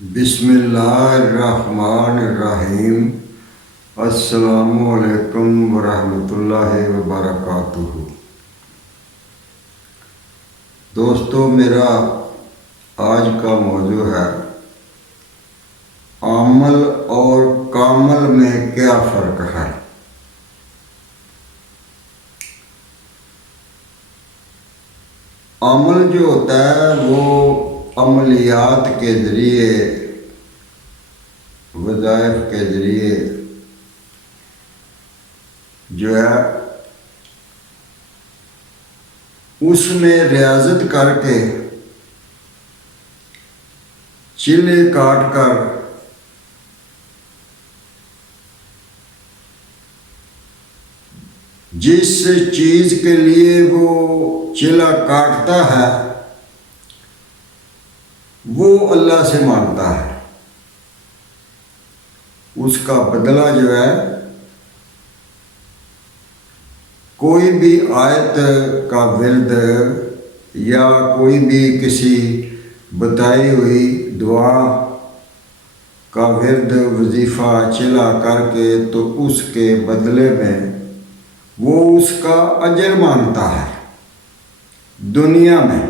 بسم اللہ الرحمن الرحیم۔ السلام علیکم ورحمۃ اللہ وبرکاتہ۔ دوستو، میرا آج کا موضوع ہے عمل اور کامل میں کیا فرق ہے۔ عمل جو ہوتا ہے وہ عملیات کے ذریعے، وظائف کے ذریعے جو ہے اس میں ریاضت کر کے، چلے کاٹ کر جس چیز کے لیے وہ چلا کاٹتا ہے وہ اللہ سے مانگتا ہے، اس کا بدلہ جو ہے کوئی بھی آیت کا ورد یا کوئی بھی کسی بتائی ہوئی دعا کا ورد وظیفہ چلا کر کے تو اس کے بدلے میں وہ اس کا اجر مانگتا ہے دنیا میں۔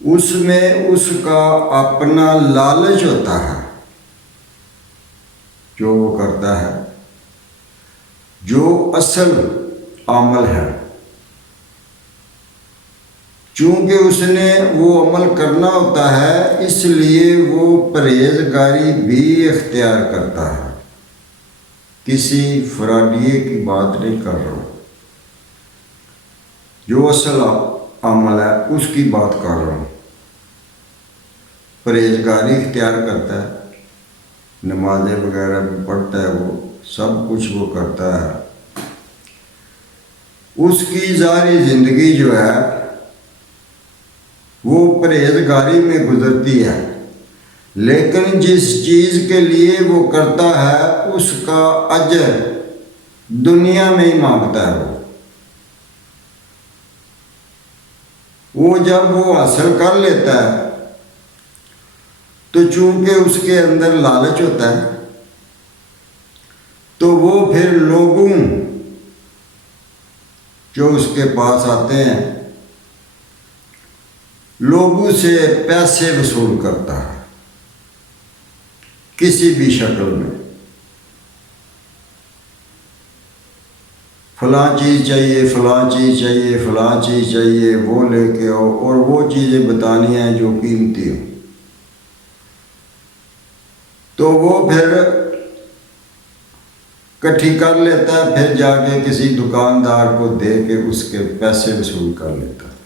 اس میں اس کا اپنا لالچ ہوتا ہے جو وہ کرتا ہے، جو اصل عمل ہے۔ چونکہ اس نے وہ عمل کرنا ہوتا ہے، اس لیے وہ پرہیزگاری بھی اختیار کرتا ہے۔ کسی فراڈیے کی بات نہیں کر رہا ہوں، جو اصل عمل ہے اس کی بات کر رہا ہوں۔ پرہیزگاری اختیار کرتا ہے، نمازیں وغیرہ بھی پڑھتا ہے، وہ سب کچھ وہ کرتا ہے۔ اس کی ظاہری زندگی جو ہے وہ پرہیزگاری میں گزرتی ہے، لیکن جس چیز کے لیے وہ کرتا ہے اس کا اجر دنیا میں ہی مانگتا ہے۔ وہ جب وہ حاصل کر لیتا ہے تو چونکہ اس کے اندر لالچ ہوتا ہے تو وہ پھر لوگوں جو اس کے پاس آتے ہیں لوگوں سے پیسے وصول کرتا ہے کسی بھی شکل میں۔ فلاں چیز چاہیے، فلاں چیز چاہیے، فلاں چیز چاہیے، وہ لے کے آؤ، اور وہ چیزیں بتانی ہیں جو قیمتی ہوں۔ تو وہ پھر کٹھی کر لیتا ہے، پھر جا کے کسی دکاندار کو دے کے اس کے پیسے وصول کر لیتا ہے،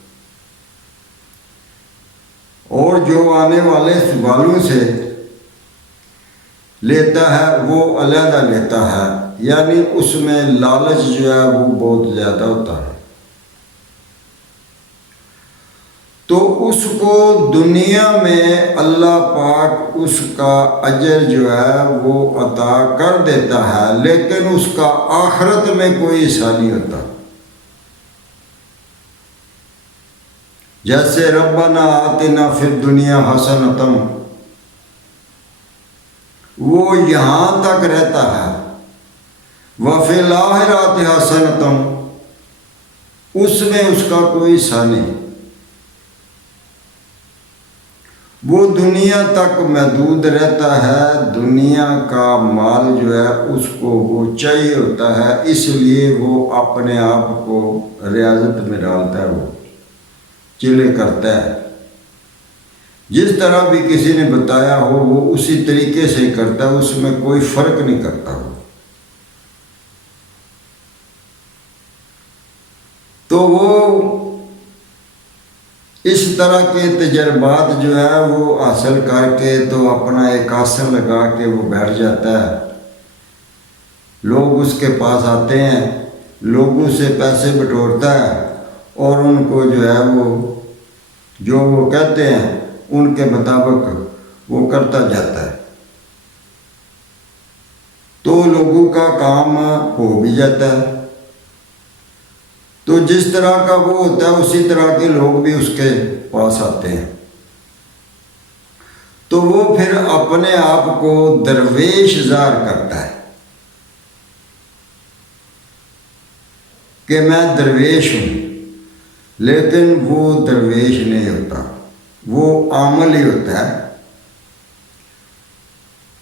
اور جو آنے والوں سے لیتا ہے وہ علیحدہ لیتا ہے، یعنی اس میں لالچ جو ہے وہ بہت زیادہ ہوتا ہے۔ تو اس کو دنیا میں اللہ پاک اس کا اجر جو ہے وہ عطا کر دیتا ہے، لیکن اس کا آخرت میں کوئی حصہ نہیں ہوتا۔ جیسے ربنا آتنا فی الدنیا حسنۃ، وہ یہاں تک رہتا ہے، وفی الآخرۃ حسنۃ، اس میں اس کا کوئی حصہ نہیں۔ وہ دنیا تک محدود رہتا ہے، دنیا کا مال جو ہے اس کو وہ چاہیے ہوتا ہے، اس لیے وہ اپنے آپ کو ریاضت میں ڈالتا ہے، وہ چلے کرتا ہے۔ جس طرح بھی کسی نے بتایا ہو وہ اسی طریقے سے ہی کرتا ہے، اس میں کوئی فرق نہیں کرتا وہ۔ تو وہ اس طرح کے تجربات جو ہے وہ حاصل کر کے تو اپنا ایک آسن لگا کے وہ بیٹھ جاتا ہے۔ لوگ اس کے پاس آتے ہیں، لوگوں سے پیسے بٹورتا ہے، اور ان کو جو ہے جو وہ کہتے ہیں ان کے مطابق وہ کرتا جاتا ہے، تو لوگوں کا کام ہو بھی جاتا ہے۔ تو جس طرح کا وہ ہوتا ہے اسی طرح کے لوگ بھی اس کے پاس آتے ہیں۔ تو وہ پھر اپنے آپ کو درویش ظاہر کرتا ہے کہ میں درویش ہوں، لیکن وہ درویش نہیں ہوتا، وہ عامل ہی ہوتا ہے،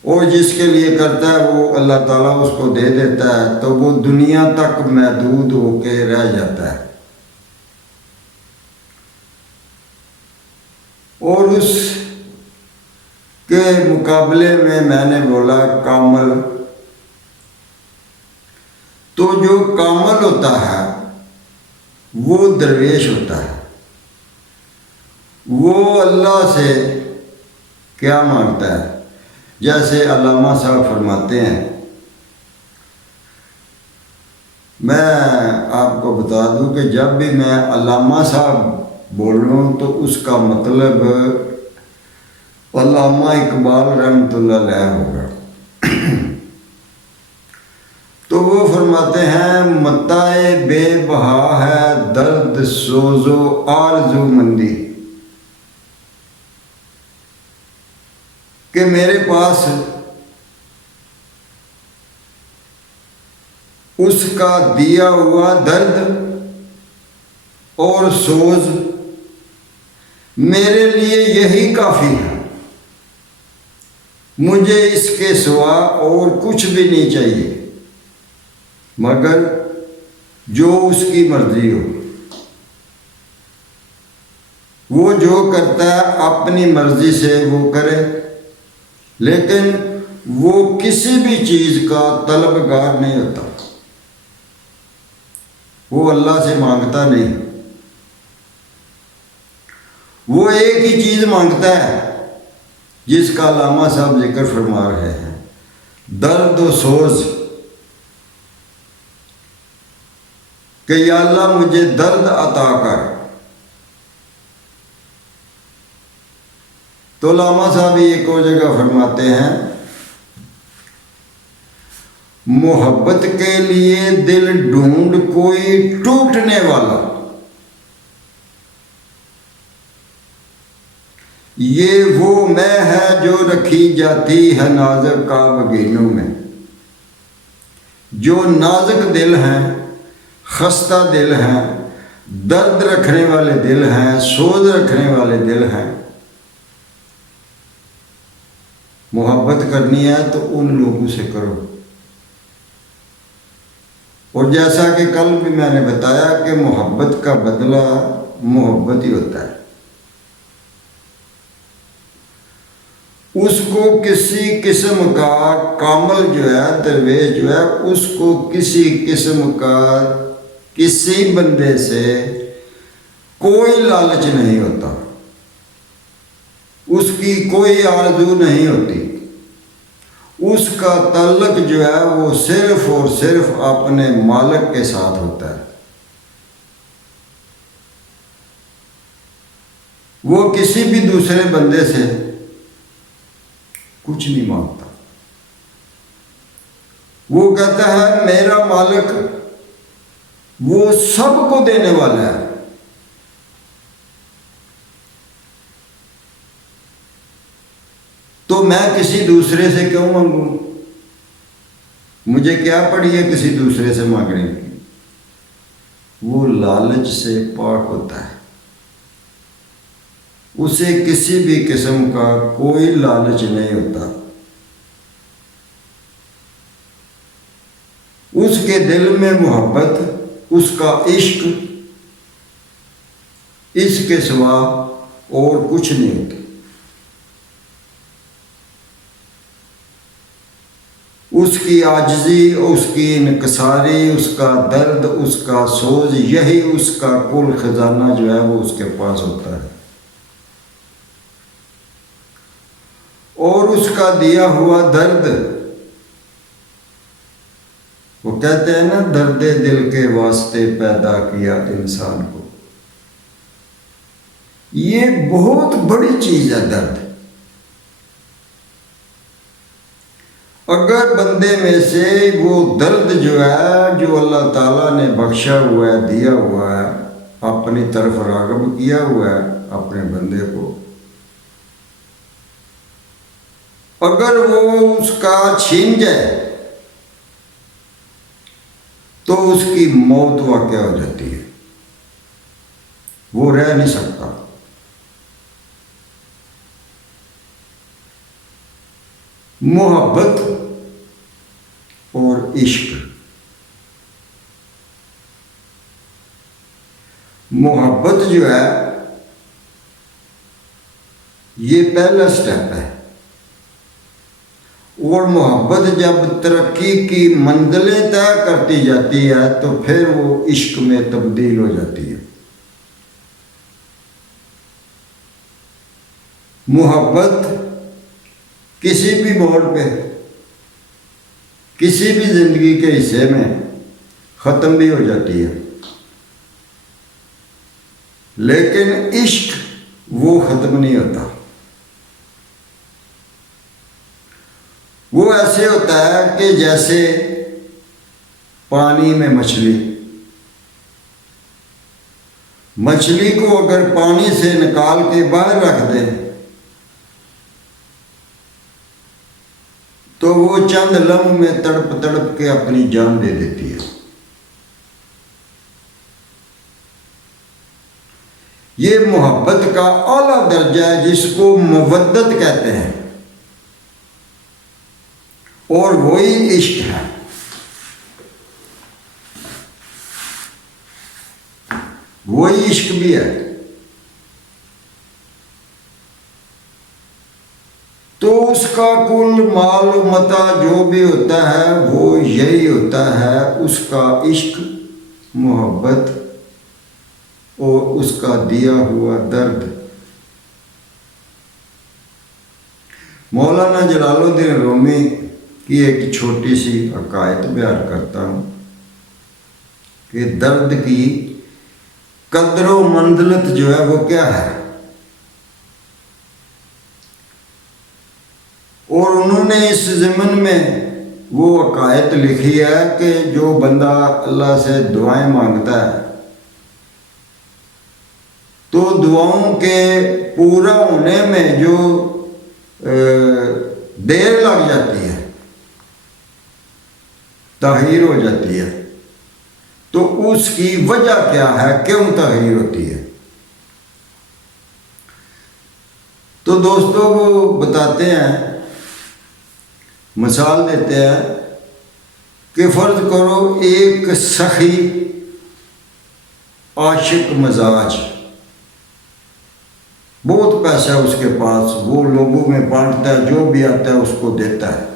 اور جس کے لیے کرتا ہے وہ اللہ تعالیٰ اس کو دے دیتا ہے، تو وہ دنیا تک محدود ہو کے رہ جاتا ہے۔ اور اس کے مقابلے میں نے بولا کامل، تو جو کامل ہوتا ہے وہ درویش ہوتا ہے، وہ اللہ سے کیا مانگتا ہے؟ جیسے علامہ صاحب فرماتے ہیں، میں آپ کو بتا دوں کہ جب بھی میں علامہ صاحب بول رہا ہوں تو اس کا مطلب علامہ اقبال رحمۃ اللہ علیہ ہوگا۔ تو وہ فرماتے ہیں متاع بے بہا ہے درد سوز و آرزو مندی، کہ میرے پاس اس کا دیا ہوا درد اور سوز میرے لیے یہی کافی ہے، مجھے اس کے سوا اور کچھ بھی نہیں چاہیے مگر جو اس کی مرضی ہو۔ وہ جو کرتا ہے اپنی مرضی سے وہ کرے، لیکن وہ کسی بھی چیز کا طلبگار نہیں ہوتا، وہ اللہ سے مانگتا نہیں، وہ ایک ہی چیز مانگتا ہے جس کا علامہ صاحب ذکر فرما رہے ہیں، درد و سوز، کہ یا اللہ مجھے درد عطا کر۔ تو علامہ صاحب ایک اور جگہ فرماتے ہیں محبت کے لیے دل ڈھونڈ کوئی ٹوٹنے والا، یہ وہ میں ہے جو رکھی جاتی ہے نازک کعبگینوں میں۔ جو نازک دل ہیں، خستہ دل ہیں، درد رکھنے والے دل ہیں، سوز رکھنے والے دل ہیں، محبت کرنی ہے تو ان لوگوں سے کرو۔ اور جیسا کہ کل بھی میں نے بتایا کہ محبت کا بدلہ محبت ہی ہوتا ہے، اس کو کسی قسم کا کامل جو ہے، درویش جو ہے، اس کو کسی قسم کا کسی بندے سے کوئی لالچ نہیں ہوتا، اس کی کوئی آرزو نہیں ہوتی، اس کا تعلق جو ہے وہ صرف اور صرف اپنے مالک کے ساتھ ہوتا ہے، وہ کسی بھی دوسرے بندے سے کچھ نہیں مانگتا۔ وہ کہتا ہے میرا مالک وہ سب کو دینے والا ہے، تو میں کسی دوسرے سے کیوں مانگوں؟ مجھے کیا پڑی ہے کسی دوسرے سے مانگنے کی؟ وہ لالچ سے پاک ہوتا ہے، اسے کسی بھی قسم کا کوئی لالچ نہیں ہوتا، اس کے دل میں محبت، اس کا عشق، اس کے سوا اور کچھ نہیں ہوتا۔ اس کی عاجزی، اس کی انکساری، اس کا درد، اس کا سوز، یہی اس کا کل خزانہ جو ہے وہ اس کے پاس ہوتا ہے، اور اس کا دیا ہوا درد، وہ کہتے ہیں نا درد دل کے واسطے پیدا کیا انسان کو، یہ بہت بڑی چیز ہے درد۔ اگر بندے میں سے وہ درد جو ہے، جو اللہ تعالیٰ نے بخشا ہوا ہے، دیا ہوا ہے، اپنی طرف راغب کیا ہوا ہے اپنے بندے کو، اگر وہ اس کا چھین جائے تو اس کی موت واقع ہو جاتی ہے، وہ رہ نہیں سکتا۔ محبت اور عشق، محبت جو ہے یہ پہلا سٹیپ ہے، اور محبت جب ترقی کی منزلیں طے کرتی جاتی ہے تو پھر وہ عشق میں تبدیل ہو جاتی ہے۔ محبت کسی بھی موڑ پہ، کسی بھی زندگی کے حصے میں ختم بھی ہو جاتی ہے، لیکن عشق وہ ختم نہیں ہوتا۔ وہ ایسے ہوتا ہے کہ جیسے پانی میں مچھلی کو اگر پانی سے نکال کے باہر رکھ دیں تو وہ چند لمحوں میں تڑپ تڑپ کے اپنی جان دے دیتی ہے۔ یہ محبت کا اعلیٰ درجہ ہے جس کو مودت کہتے ہیں، اور وہی عشق ہے۔ وہی عشق بھی ہے۔ تو اس کا کل مال و متاع جو بھی ہوتا ہے وہ یہی ہوتا ہے، اس کا عشق، محبت اور اس کا دیا ہوا درد۔ مولانا جلال الدین رومی کی ایک چھوٹی سی حکایت بیان کرتا ہوں کہ درد کی قدر و منزلت جو ہے وہ کیا ہے، اور انہوں نے اس ضمن میں وہ حکایت لکھی ہے کہ جو بندہ اللہ سے دعائیں مانگتا ہے تو دعاؤں کے پورا ہونے میں جو دیر لگ جاتی ہے، تاخیر ہو جاتی ہے، تو اس کی وجہ کیا ہے، کیوں تاخیر ہوتی ہے؟ تو دوستوں وہ بتاتے ہیں، مثال دیتے ہیں کہ فرض کرو ایک سخی عاشق مزاج، بہت پیسہ اس کے پاس، وہ لوگوں میں بانٹتا ہے، جو بھی آتا ہے اس کو دیتا ہے،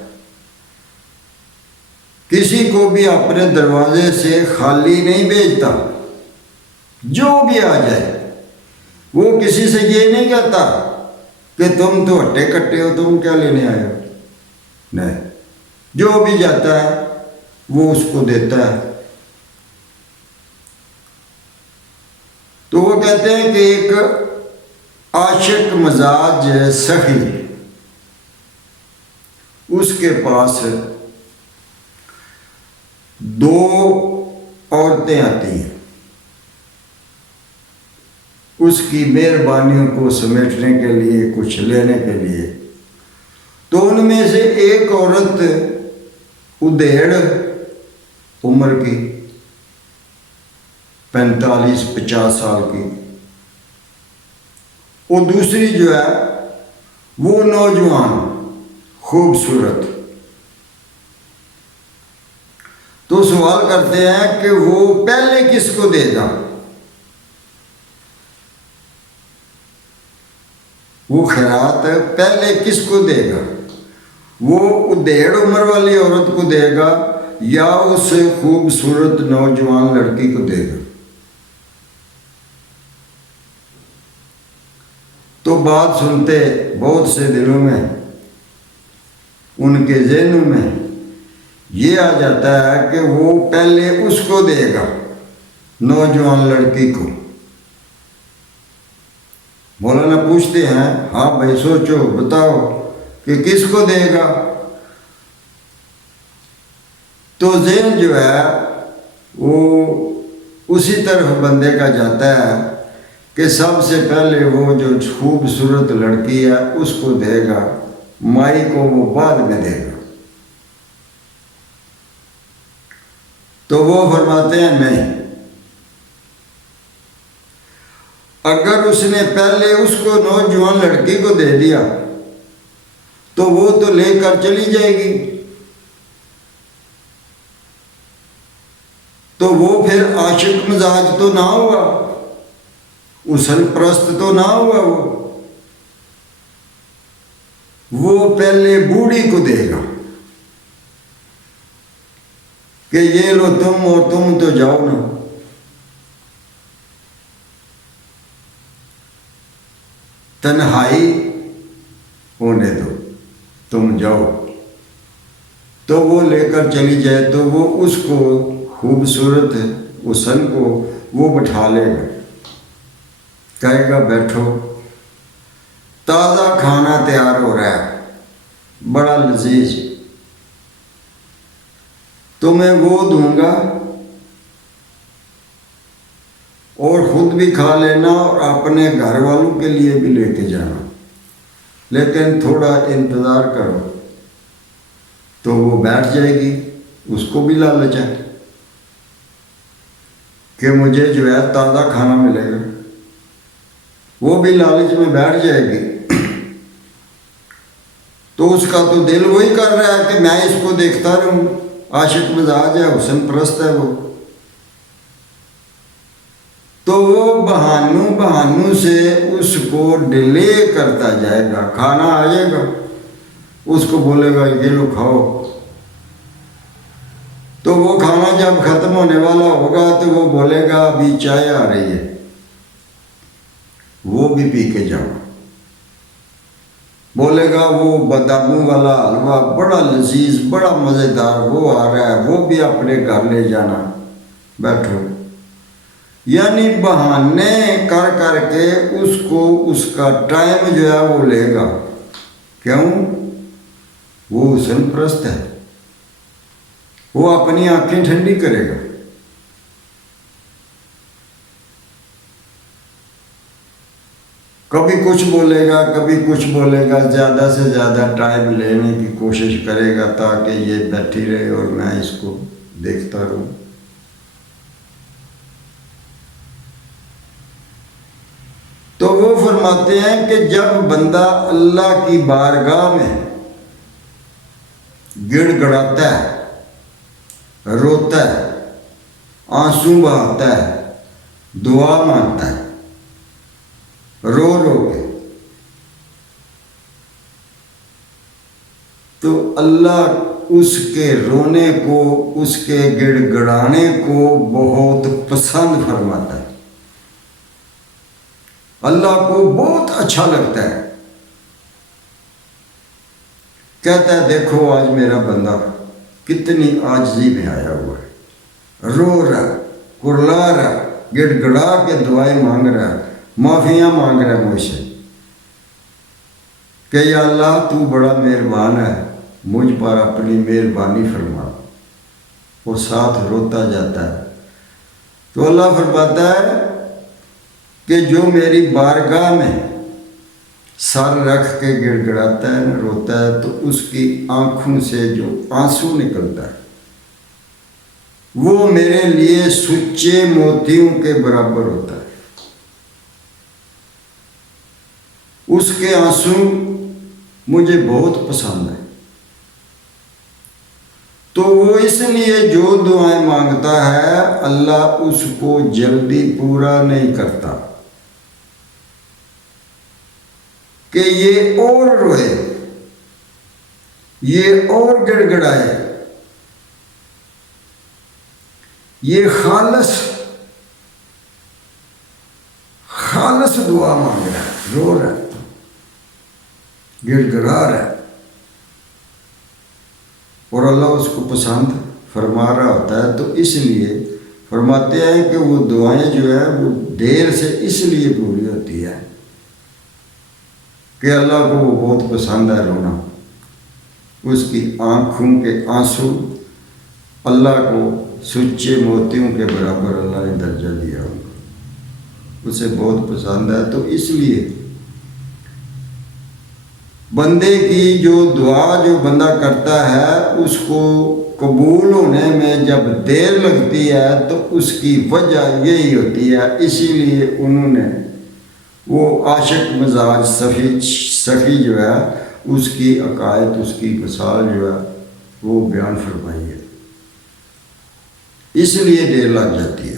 کسی کو بھی اپنے دروازے سے خالی نہیں بھیجتا، جو بھی آ جائے وہ کسی سے یہ نہیں کہتا کہ تم تو ہٹے کٹے ہو، تم کیا لینے آئے ہو، نہیں، جو بھی جاتا ہے وہ اس کو دیتا ہے۔ تو وہ کہتے ہیں کہ ایک عاشق مزاج سخی، اس کے پاس دو عورتیں آتی ہیں اس کی مہربانیوں کو سمیٹنے کے لیے، کچھ لینے کے لیے۔ تو ان میں سے ایک عورت ادھیڑ عمر کی، 45-50 سال کی، اور دوسری جو ہے وہ نوجوان خوبصورت۔ تو سوال کرتے ہیں کہ وہ پہلے کس کو دے گا، وہ خیرات پہلے کس کو دے گا، وہ ادھیڑ عمر والی عورت کو دے گا یا اس خوبصورت نوجوان لڑکی کو دے گا؟ تو بات سنتے بہت سے دلوں میں، ان کے ذہنوں میں یہ آ جاتا ہے کہ وہ پہلے اس کو دے گا، نوجوان لڑکی کو۔ مولانا پوچھتے ہیں، ہاں بھائی سوچو، بتاؤ کہ کس کو دے گا؟ تو ذہن جو ہے وہ اسی طرف بندے کا جاتا ہے کہ سب سے پہلے وہ جو خوبصورت لڑکی ہے اس کو دے گا، مائی کو وہ بعد میں دے گا۔ تو وہ فرماتے ہیں نہیں، اگر اس نے پہلے اس کو نوجوان لڑکی کو دے دیا تو وہ تو لے کر چلی جائے گی، تو وہ پھر عاشق مزاج تو نہ ہوا، حسن پرست تو نہ ہوا، وہ پہلے بوڑھی کو دے گا کہ یہ لو تم اور تم تو جاؤ نا، تنہائی ہونے دو، تم جاؤ۔ تو وہ لے کر چلی جائے تو وہ اس کو خوبصورت حسن کو وہ بٹھا لے گا، کہے گا بیٹھو، تازہ کھانا تیار ہو رہا ہے، بڑا لذیذ، تمہیں وہ دوں گا اور خود بھی کھا لینا اور اپنے گھر والوں کے لیے بھی لے کے جانا، لیکن تھوڑا انتظار کرو۔ تو وہ بیٹھ جائے گی، اس کو بھی لالچ ہے کہ مجھے جو ہے تازہ کھانا ملے گا، وہ بھی لالچ میں بیٹھ جائے گی۔ تو اس کا تو دل وہی کر رہا ہے کہ میں اس کو دیکھتا رہوں، عاشق مزاج ہے، حسن پرست ہے وہ، تو وہ بہانوں سے اس کو ڈیلے کرتا جائے گا۔ کھانا آ جائے گا، اس کو بولے گا یہ لو کھاؤ، تو وہ کھانا جب ختم ہونے والا ہوگا تو وہ بولے گا ابھی چائے آ رہی ہے، وہ بھی پی کے جاؤ، بولے گا وہ باداموں والا حلوہ بڑا لذیذ بڑا مزیدار وہ آ رہا ہے، وہ بھی اپنے گھر لے جانا، بیٹھو۔ یعنی بہانے کر کر کے اس کو اس کا ٹائم جو ہے وہ لے گا، کیوں؟ وہ حسن پرست ہے، وہ اپنی آنکھیں ٹھنڈی کرے گا۔ کبھی کچھ بولے گا کبھی کچھ بولے گا، زیادہ سے زیادہ ٹائم لینے کی کوشش کرے گا تاکہ یہ بیٹھی رہے اور میں اس کو دیکھتا رہوں۔ تو وہ فرماتے ہیں کہ جب بندہ اللہ کی بارگاہ میں گڑ گڑاتا ہے، روتا ہے، آنسو بہاتا ہے، دعا مانگتا ہے رو رو کے، تو اللہ اس کے رونے کو اس کے گڑ گڑانے کو بہت پسند فرماتا ہے، اللہ کو بہت اچھا لگتا ہے، کہتا ہے دیکھو آج میرا بندہ کتنی عاجزی میں آیا ہوا ہے، رو رہا، کرلا رہا، گڑ گڑا کے دعائیں مانگ رہا ہے، معافیاں مانگ رہا ہے مجھ سے کہ یا اللہ تو بڑا مہربان ہے، مجھ پر اپنی مہربانی فرما، وہ ساتھ روتا جاتا ہے۔ تو اللہ فرماتا ہے کہ جو میری بارگاہ میں سر رکھ کے گڑ گڑاتا ہے روتا ہے تو اس کی آنکھوں سے جو آنسو نکلتا ہے وہ میرے لیے سچے موتیوں کے برابر ہوتا ہے، اس کے آنسو مجھے بہت پسند ہے۔ تو وہ اس لیے جو دعائیں مانگتا ہے اللہ اس کو جلدی پورا نہیں کرتا کہ یہ اور روئے، یہ اور گڑ گڑائے، یہ خالص دعا مانگ رہا ہے، رو رہا ہے، گڑ گڑا رہا ہے، اور اللہ اس کو پسند فرما رہا ہوتا ہے۔ تو اس لیے فرماتے ہیں کہ وہ دعائیں جو ہے وہ دیر سے اس لیے پوری ہوتی ہے کہ اللہ کو وہ بہت پسند ہے رونا، اس کی آنکھوں کے آنسو اللہ کو سچے موتیوں کے برابر اللہ نے درجہ دیا ان کو، اسے بہت پسند ہے۔ تو اس لیے بندے کی جو دعا جو بندہ کرتا ہے اس کو قبول ہونے میں جب دیر لگتی ہے تو اس کی وجہ یہی ہوتی ہے. اسی لیے انہوں نے وہ عاشق مزاج سخی جو ہے اس کی عقائد اس کی مثال جو ہے وہ بیان فرمائی ہے. اس لیے دیر لگ جاتی ہے.